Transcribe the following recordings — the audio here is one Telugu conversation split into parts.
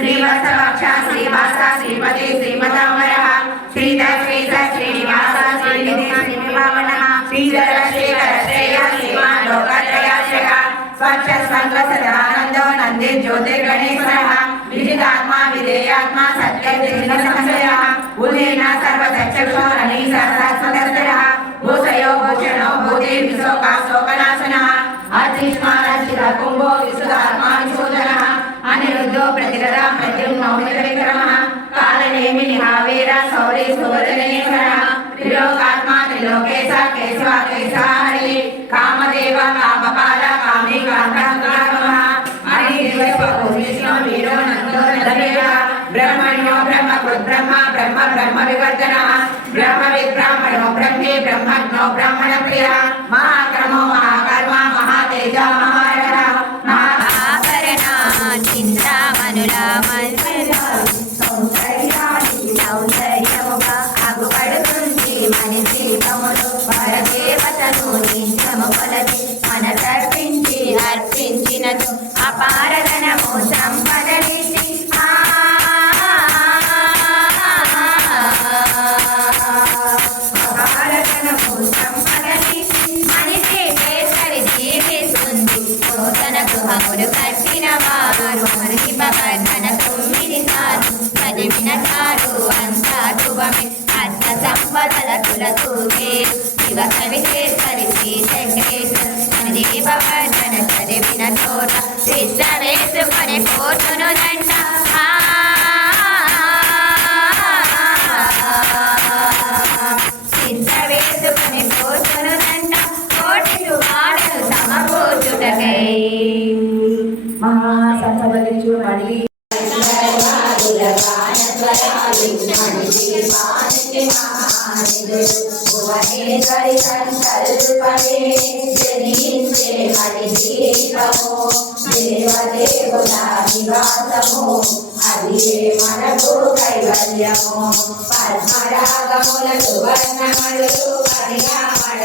श्रीवत्सवक्षा श्रीवासा श्रीपति श्रीमतांबरः श्रीधर श्रीनिवास श्रीनिधि श्रीनिभावनः श्रीधर श्रीकर श्रेय श्रीमान् लोकत्रयाश्रयः स्वच्छ स्वङ्गसदानन्दो नन्दित ज्योतिर्गणेश्वरः विजितात्मा विधेयात्मा सत्यजिनसंशयः उदीर्ण सर्वचक्षुषो ननी सहस्रस्वतस्थिरः भूषयो भूषणो भूते विशोकाशोकनाशनः अतिष्मानचिरकुम्भो विशुद्धात्मा विशोधनः अनिरुद्धो प्रतिगदा प्रद्युम्नो विक्रमः कालनेमि निहावीर सौरी सुवदनेश्वरः त्रिलोकात्मा त्रिलोकेश केशव केशहरि कामदेव कामपाल कामी कान्तः अनिर्देशो वीरो नन्दो नन्ददेवः ब्रह्मण्यो ब्रह्मकृत् ब्रह्म ब्रह्म ब्रह्म विवर्धनः ब्रह्मविद् ब्राह्मणो ब्रह्मे ब्रह्मज्ञो ब्राह्मणप्रियः महाक्रमो महाकर्म महातेज महारः చింతామనులా సౌందర్యముగా అగుపడుతుంది మన జీవితములు పరదేవతను నిత్యము కొలచి మన తర్పించి అర్పించినచు అపారధనము సంపదనిచ్చి అపారధనము సంపదనిచ్చి మనిషి కేసరి జీవిస్తుంది నూతన గృహములు కట్టిన వారు మరిచిపబడ్డన 9 సార్లు చదివిన చాలు అంతా శుభమే అర్థ సంపదల కులతూగే శివ కవి కేసరి శ్రీ శంకరేశ్వర మరిచిపబడ్డన చదివిన చోట సిద్ధ వేసుకొని పోతును దండ సిద్ధ వేసుకొని పోతును దండ కోటిలు వాడలు సమకూర్చుటకై మహాసంపదలించు మణి భువనేశ్వరి సంకల్పమే జనించే మణి దీపము దేవదేవుల నివాసము అది మనకు కైవల్యము పద్మరాగముల సువర్ణమడులు పరిణామడ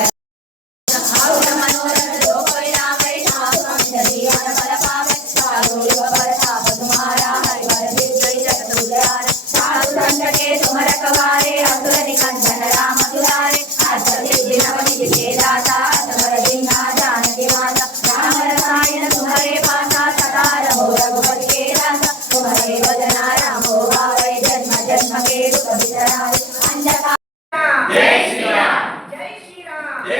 जय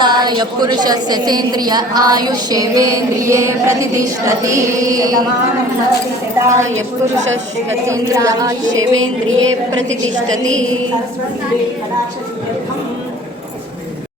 यः पुरुषस्य सेन्द्रिय आयुष्येवेन्द्रिये प्रतिष्ठति यः पुरुषस्य सेन्द्रिय आयुष्येवेन्द्रिये प्रतिष्ठति